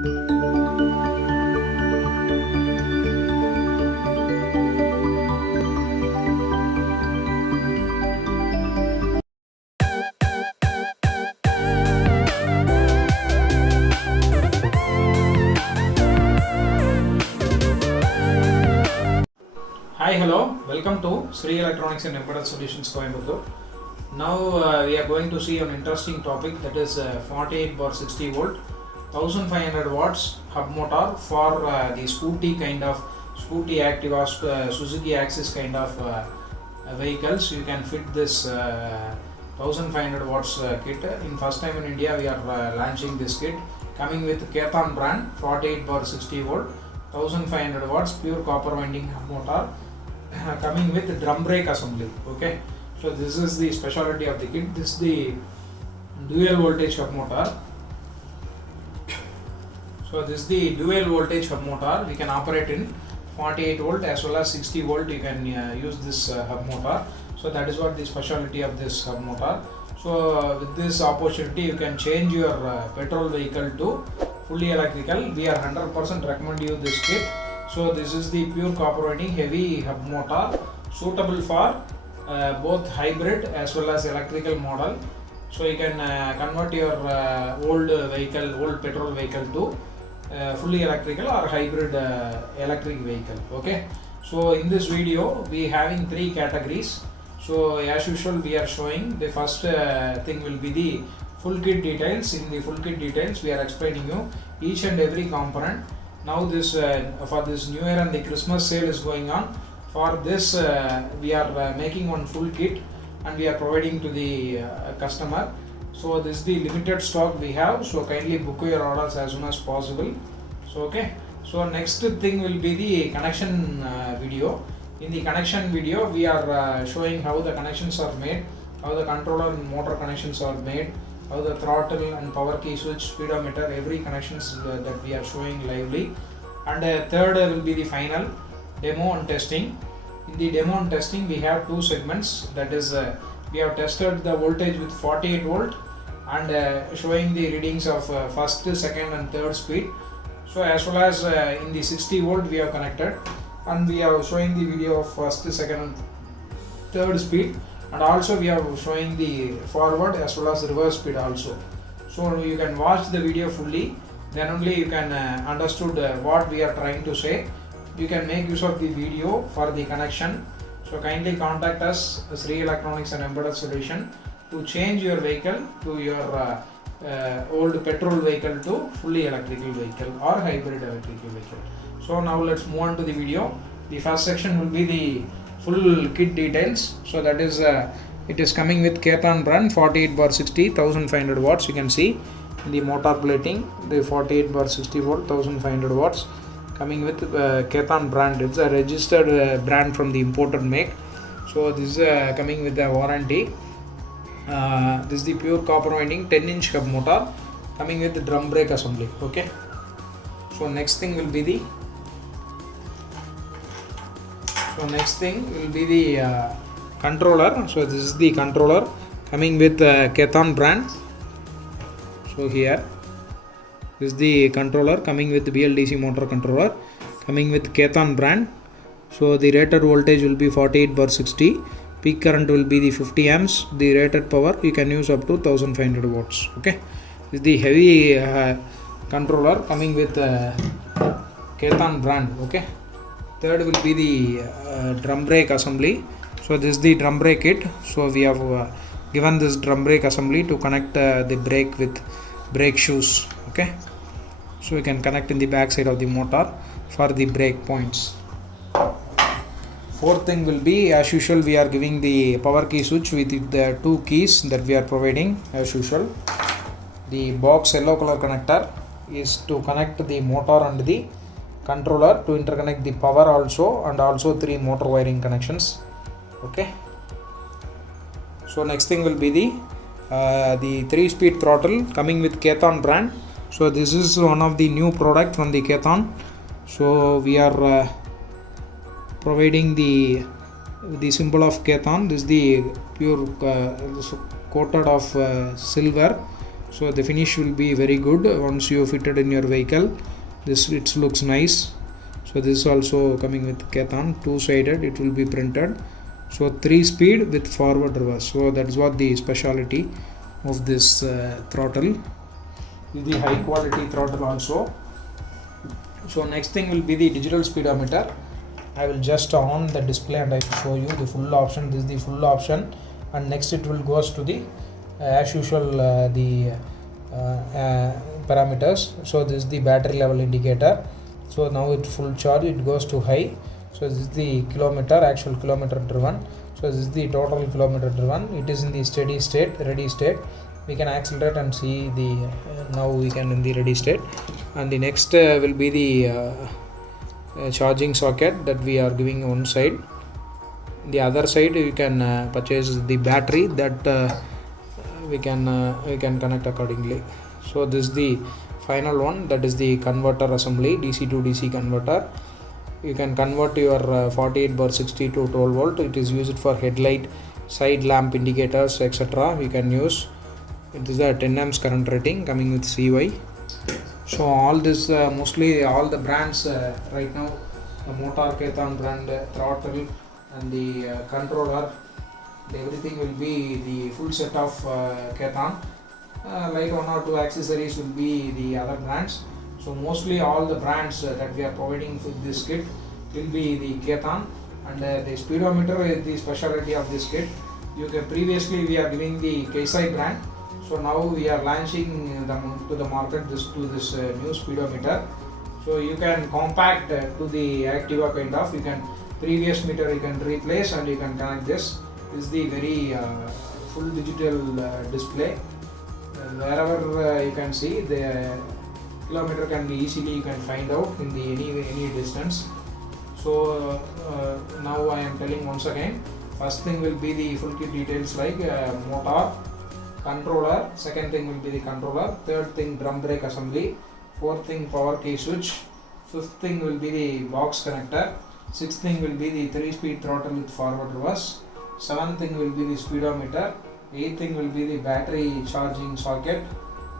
Hi, hello, welcome to Sri Electronics and Embedded Solutions Coimbatore. Now we are going to see an interesting topic, that is 48 bar 60 volt 1500 watts hub motor for the SCOOTY kind of SCOOTY Activa Suzuki Axis kind of vehicles. You can fit this 1500 watts kit. In first time in India we are launching this kit, coming with KHEETAN brand 48 bar 60 volt 1500 watts pure copper winding hub motor, coming with drum brake assembly. Okay, so this is the specialty of the kit. This is the dual voltage hub motor. So this is the dual voltage hub motor. We can operate in 48 volt as well as 60 volt. You can use this hub motor. So that is what the specialty of this hub motor. So with this opportunity you can change your petrol vehicle to fully electrical. We are 100% recommend you this kit. So this is the pure copper winding heavy hub motor, suitable for both hybrid as well as electrical model. So you can convert your old petrol vehicle to fully electrical or hybrid electric vehicle. Okay, so in this video we having three categories. So as usual we are showing the first thing will be the full kit details. In the full kit details we are explaining you each and every component. Now this for this new year and the Christmas sale is going on. For this we are making one full kit and we are providing to the customer. So this is the limited stock we have, so kindly book your orders as soon as possible. So okay, so next thing will be the connection video. In the connection video we are showing how the connections are made, how the controller and motor connections are made, how the throttle and power key switch, speedometer, every connections that we are showing lively. And third will be the final demo and testing. In the demo and testing we have two segments, that is we have tested the voltage with 48 volt and showing the readings of first, second and third speed. So as well as in the 60 volt we have connected and we are showing the video of first, second and third speed, and also we are showing the forward as well as reverse speed also. So you can watch the video fully, then only you can understood what we are trying to say. You can make use of the video for the connection. So kindly contact us, Sri Electronics and Embedded Solution, to change your vehicle to your old petrol vehicle to fully electrical vehicle or hybrid electrical vehicle. So now let's move on to the video. The first section will be the full kit details. So that is it is coming with KHEETAN brand 48 bar 60 1500 watts. You can see the motor plating, the 48 bar 60 volt 1500 watts, coming with KHEETAN brand. It's a registered brand from the imported make. So this is coming with the warranty. This is the pure copper winding 10-inch hub motor, coming with the drum brake assembly. Okay, so next thing will be the controller. So this is the controller coming with KHEETAN brand. So here this is the controller coming with BLDC motor controller, coming with KHEETAN brand. So the rated voltage will be 48 bar 60, peak current will be the 50 amps, the rated power you can use up to 1500 watts. Okay, this is the heavy controller coming with KHEETAN brand. Okay, third will be the drum brake assembly. So this is the drum brake kit. So we have given this drum brake assembly to connect the brake with brake shoes. Okay, so we can connect in the back side of the motor for the brake points. Fourth thing will be, as usual, we are giving the power key switch with the two keys that we are providing as usual. The box yellow color connector is to connect the motor and the controller, to interconnect the power also, and also three motor wiring connections. Okay, so next thing will be the 3-speed throttle coming with KHEETAN brand. So this is one of the new product from the KHEETAN. So we are providing the symbol of KHEETAN. This is the pure coated of silver, So the finish will be very good once you fitted in your vehicle. This it looks nice. So this is also coming with KHEETAN, two-sided, it will be printed. So 3-speed with forward reverse. So that is what the speciality of this throttle. This is the high quality throttle also. So next thing will be the digital speedometer. I will just on the display and I will show you the full option. This is the full option, and next it will goes to the as usual the parameters. So this is the battery level indicator. So now it full charge, it goes to high. So this is the kilometer, actual kilometer driven. So this is the total kilometer driven. It is in the steady state, ready state. We can accelerate and see the now we can in the ready state. And the next will be the charging socket that we are giving one side. The other side you can purchase the battery that we can connect accordingly. So this is the final one, that is the converter assembly, DC to DC converter. You can convert your 48/60 to 12 volt. It is used for headlight, side lamp indicators, etc. We can use. It is a 10 amps current rating coming with CY. So all this mostly all the brands right now, the motor KHEETAN brand, throttle and the controller, everything will be the full set of KHEETAN. Like 1 or 2 accessories will be the other brands. So mostly all the brands that we are providing with this kit will be the KHEETAN, and the speedometer is the specialty of this kit. Previously we are giving the KSI brand, so now we are launching them to the market this new speedometer. So you can compact to the Activa kind of, you can previous meter you can replace and you can connect this. This is the very full digital display. Wherever you can see the kilometer can be easily you can find out in the any distance. So now I am telling once again. First thing will be the full kit details like motor, controller. Second thing will be the controller. Third thing drum brake assembly. Fourth thing power key switch. Fifth thing will be the box connector. Sixth thing will be the 3-speed throttle with forward reverse. Seventh thing will be the speedometer. Eighth thing will be the battery charging socket,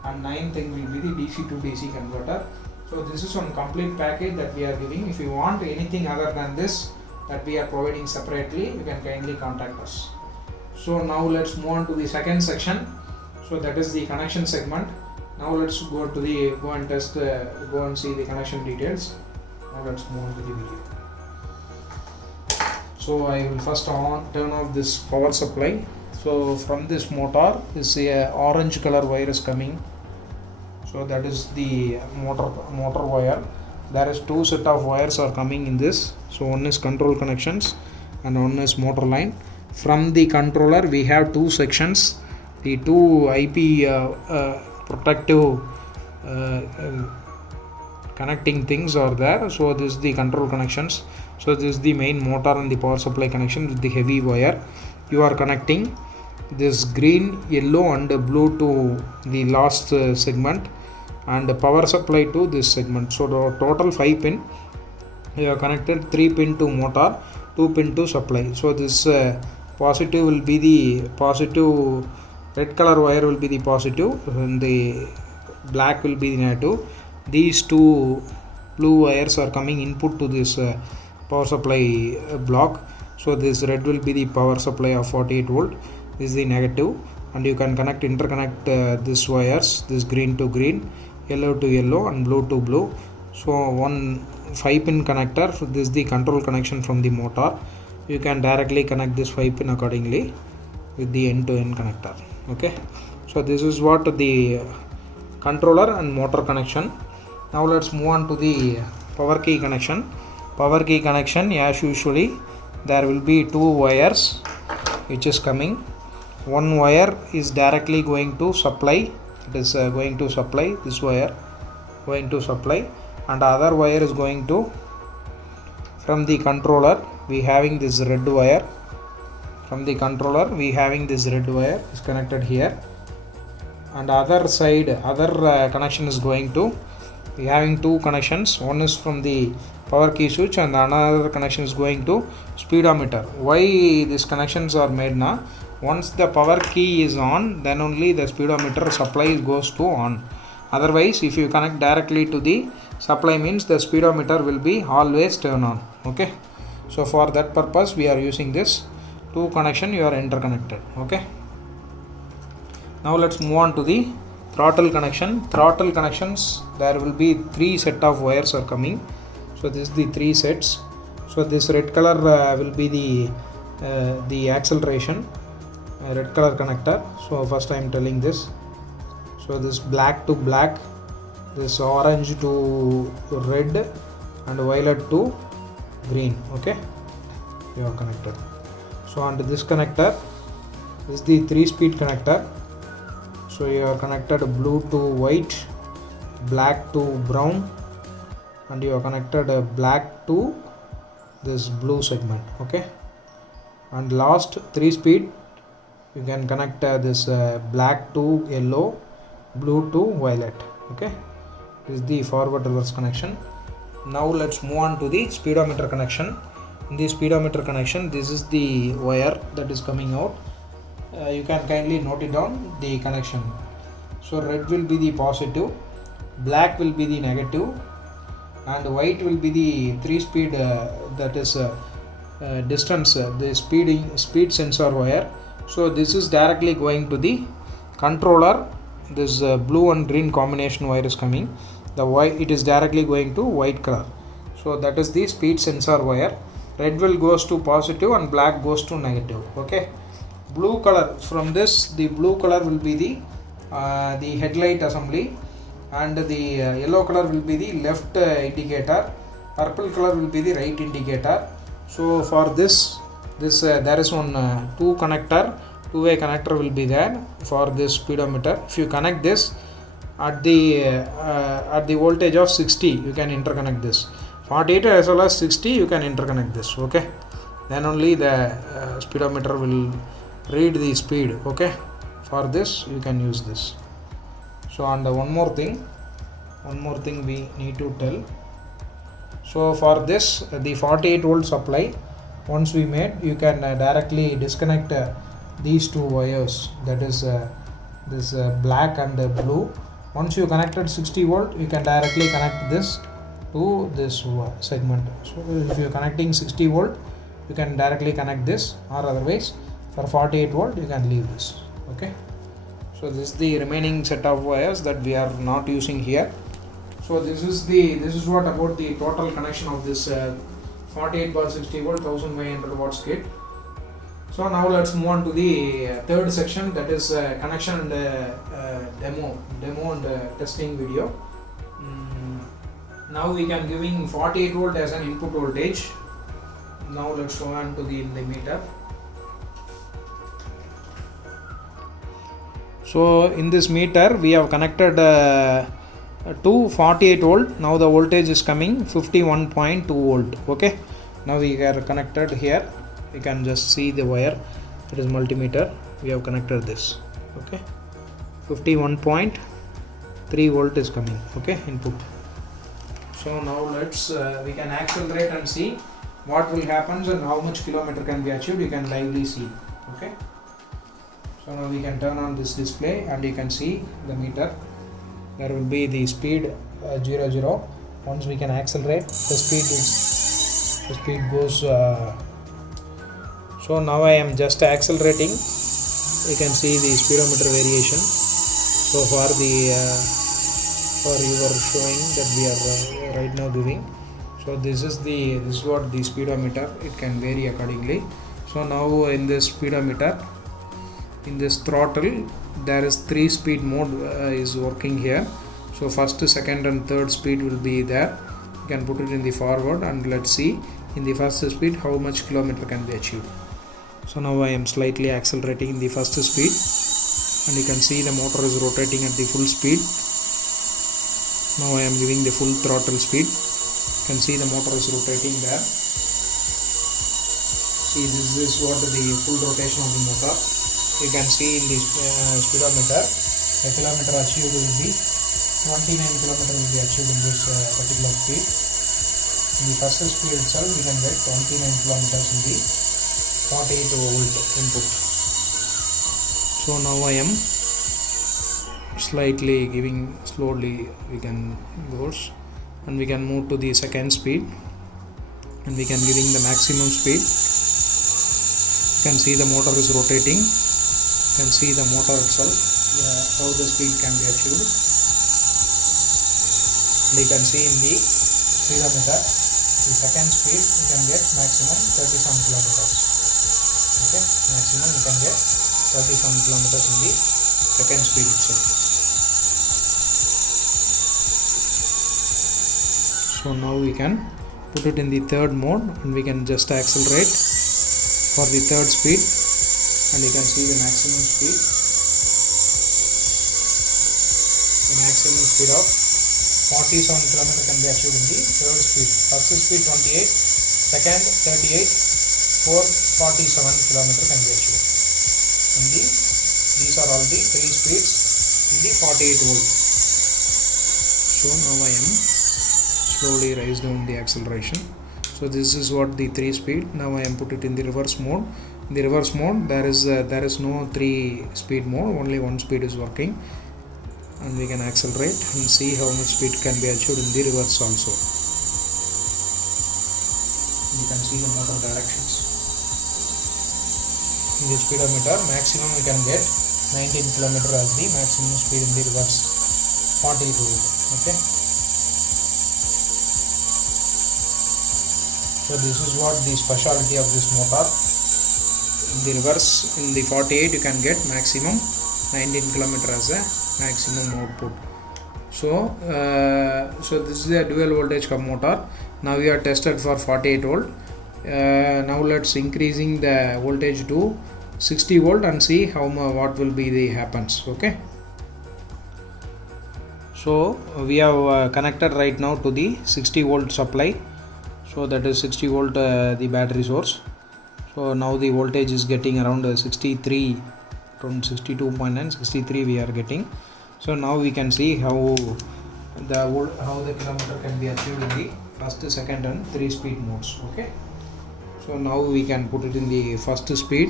and ninth thing will be the DC to DC converter. So this is one complete package that we are giving. If you want anything other than this that we are providing separately, you can kindly contact us. So now let's move on to the second section. So that is the connection segment. Now let's go and see the connection details. Now let's move on to the video. So I will first turn off this power supply. So from this motor, this orange color wire is coming. So that is the motor wire. There is 2 set of wires are coming in this. So one is control connections and one is motor line. From the controller we have 2 sections. The 2 IP protective connecting things are there. So this is the control connections. So this is the main motor and the power supply connection with the heavy wire. You are connecting this green, yellow and blue to the last segment, and the power supply to this segment. So the total 5 pin. You have connected 3 pin to motor, 2 pin to supply. So this positive will be the positive, red color wire will be the positive and the black will be the negative. These 2 blue wires are coming input to this power supply block. So this red will be the power supply of 48 volt. This is the negative, and you can interconnect these wires, this green to green, yellow to yellow and blue to blue. So one 5 pin connector. So this is the control connection from the motor. You can directly connect this 5 pin accordingly with the end-to-end connector. Okay, so this is what the controller and motor connection. Now let's move on to the power key connection. Power key connection, as usually there will be 2 wires which is coming. One wire is directly going to supply. It is going to supply, this wire going to supply, and other wire is going to, from the controller we having this red wire. From the controller we having this red wire is connected here, and other side connection is going to, we having 2 connections. One is from the power key switch and another connection is going to speedometer. Why these connections are made now? Once the power key is on, then only the speedometer supply goes to on. Otherwise, if you connect directly to the supply, means the speedometer will be always turn on. Okay, so for that purpose we are using this two connection. You are interconnected. Okay, now let's move on to the throttle connection. Throttle connections, there will be 3 set of wires are coming. So this is the 3 sets. So this red color will be the acceleration red color connector. So first I am telling this. So this black to black, this orange to red, and violet to green. Okay, you are connected. So on this connector, this is the 3-speed connector. So you are connected blue to white, black to brown, and you are connected black to this blue segment. Okay, and last 3-speed you can connect this black to yellow, blue to violet. Okay, this is the forward reverse connection. Now let's move on to the speedometer connection. In the speedometer connection, this is the wire that is coming out. You can kindly note it down, the connection. So red will be the positive, black will be the negative, and white will be the 3-speed that is distance, the speed sensor wire. So this is directly going to the controller. This blue and green combination wire is coming. The white, it is directly going to white color. So that is the speed sensor wire. Red will goes to positive and black goes to negative. Okay, blue color, from this the blue color will be the headlight assembly, and the yellow color will be the left indicator, purple color will be the right indicator. So for this there is one two-way connector will be there for this speedometer. If you connect this at the voltage of 60, you can interconnect this. 48 as well as 60, you can interconnect this. Okay, then only the speedometer will read the speed. Okay, for this you can use this. So and one more thing we need to tell. So for this, the 48 volt supply, once we made, you can directly disconnect these two wires, that is this black and blue. Once you connected 60 volt, you can directly connect this to this segment. So if you are connecting 60 volt, you can directly connect this, or otherwise for 48 volt you can leave this. Okay, so this is the remaining set of wires that we are not using here. So this is what about the total connection of this 48/60 volt 1500 watts kit. So now let's move on to the third section, that is connection and demo and testing video. Now we can giving 48 volt as an input voltage. Now let's go on to the meter. So in this meter we have connected to 48 volt. Now the voltage is coming 51.2 volt. Okay, now we are connected here. You can just see the wire, it is multimeter. We have connected this. Okay, 51.3 volt is coming. Okay, input. So now let's we can accelerate and see what will happen and how much kilometer can be achieved. You can lively see. Okay, so now we can turn on this display and you can see the meter. There will be the speed 0. Once we can accelerate, the speed goes. So now I am just accelerating. You can see the speedometer variation. So for your showing that we are right now doing. So this is what the speedometer, it can vary accordingly. So now in this speedometer, in this throttle, there is 3-speed mode is working here. So first, second and third speed will be there. You can put it in the forward and let's see in the first speed how much kilometer can be achieved. So now I am slightly accelerating in the first speed and you can see the motor is rotating at the full speed. Now I am giving the full throttle speed. You can see the motor is rotating there. See, this is what the full rotation of the motor. You can see in the speedometer, the kilometer achieved will be 29 kilometer will be achieved in this particular speed. In the first speed itself, we can get 29 kilometers in the 48 volt input. So now I am slightly giving slowly, we can goes, and we can move to the second speed, and we can giving the maximum speed. You can see the motor is rotating. You can see the motor itself, how the speed can be achieved. And you can see in the speedometer, the second speed you can get maximum 30 some kilometers. Okay, maximum you can get 30 some kilometers in the second speed itself. So now we can put it in the third mode, and we can just accelerate for the third speed, and you can see the maximum speed. The maximum speed of 47 km can be achieved in the third speed. First speed 28, second 38, fourth 47 km can be achieved. And these are all the three speeds in the 48 volt. So now I am slowly raise down the acceleration. So this is what the 3 speed. Now I am put it in the reverse mode. In the reverse mode there is no 3 speed mode, only 1 speed is working, and we can accelerate and see how much speed can be achieved in the reverse also. You can see the motor directions. In the speedometer, maximum we can get 19 km as the maximum speed in the reverse 42 volt. Okay. So this is what the speciality of this motor. In the reverse, in the 48 you can get maximum 19 km as a maximum output. So this is a dual voltage hub motor. Now we are tested for 48 volt. Now let's increasing the voltage to 60 volt and see what will be the happens. Okay. So we have connected right now to the 60 volt supply. So that is 60 volt the battery source. So now the voltage is getting around 63, around 62.9, 63 we are getting. So now we can see how the kilometer can be achieved in the first, second and 3 speed modes. Okay. So now we can put it in the first speed.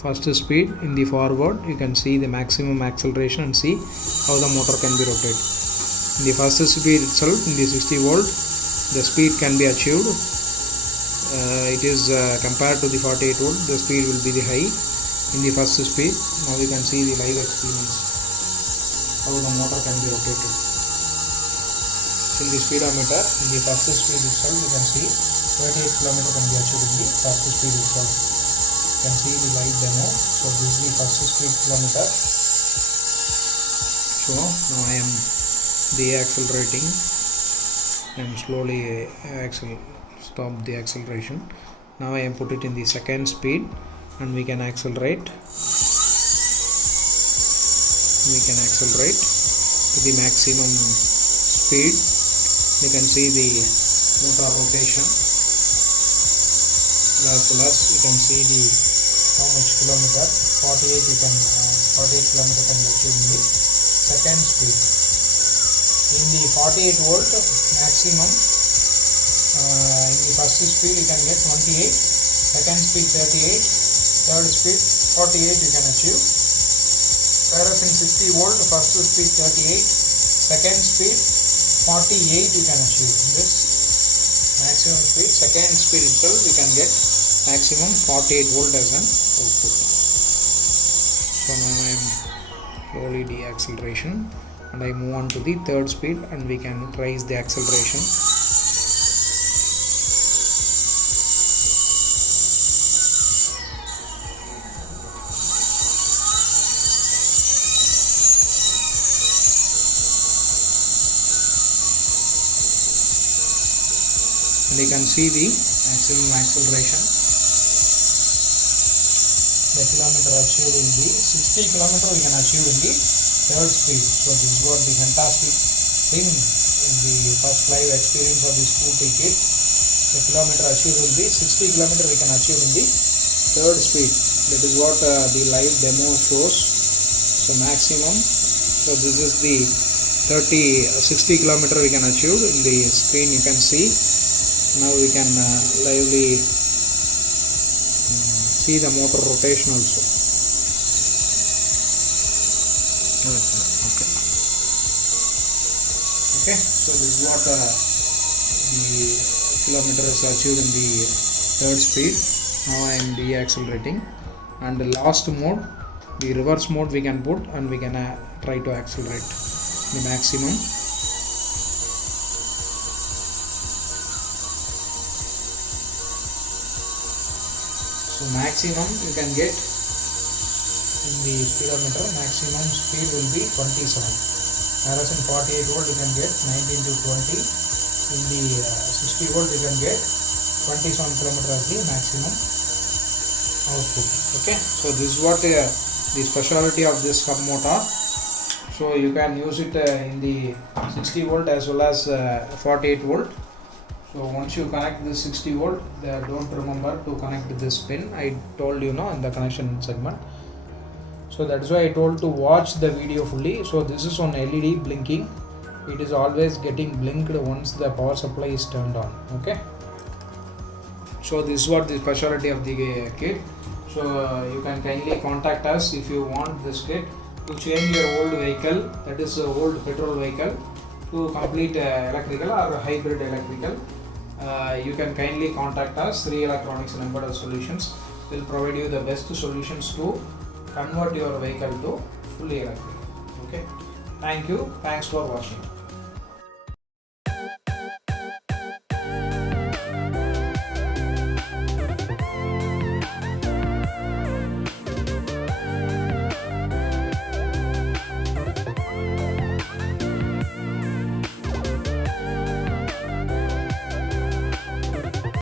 In the forward you can see the maximum acceleration and see how the motor can be rotated. In the first speed itself, in the 60 volt, the speed can be achieved. It is compared to the 48 volt, the speed will be the high in the first speed. Now we can see the live experience, how the motor can be rotated. In the speedometer, in the first speed itself, you can see 38 km can be achieved in the first speed itself. You can see the live demo. So this is the first speed kilometer. So now I am deaccelerating. I am slowly stop the acceleration. Now I am put it in the second speed, and we can accelerate. We can accelerate to the maximum speed. You can see the motor rotation, as well as you can see the how much kilometer 48 48 kilometer can be achieved in the second speed. In the 48 volt maximum, in the first speed you can get 28, second speed 38, third speed 48 you can achieve. Whereas in 60 volt, first speed 38, second speed 48 you can achieve. In this maximum speed, second speed itself we can get maximum 48 volt as an output. So now I am slowly deacceleration, and I move on to the third speed, and we can raise the acceleration. And you can see the maximum acceleration. The kilometer achieved will be 60 km we can achieve in the third speed. So this is what the fantastic thing in the first live experience of the SCOOTY kit. The kilometer achieved will be 60 km we can achieve in the third speed. That is what the live demo shows. So maximum. So this is the 60 km we can achieve. In the screen you can see. Now we can lively see the motor rotation also. So this is what the kilometer is achieved in the third speed. Now I am deaccelerating, and the last mode, the reverse mode we can put, and we can try to accelerate the maximum. So maximum you can get in the speedometer, maximum speed will be 27, whereas in 48 volt you can get 19 to 20. In the 60 volt you can get 27 km as the maximum output. Okay, so this is what the speciality of this hub motor. So you can use it in the 60 volt as well as 48 volt. So once you connect this 60 volt, don't remember to connect this pin. I told you in the connection segment. So that's why I told to watch the video fully. So this is on LED blinking. It is always getting blinked once the power supply is turned on. Okay. So this is what the specialty of the kit. So you can kindly contact us if you want this kit to change your old vehicle, that is old petrol vehicle, to complete electrical or hybrid electrical. You can kindly contact us. 3 Electronics and Embedded Solutions will provide you the best solutions to convert your vehicle to fully electric. Okay. Thank you. Thanks for watching.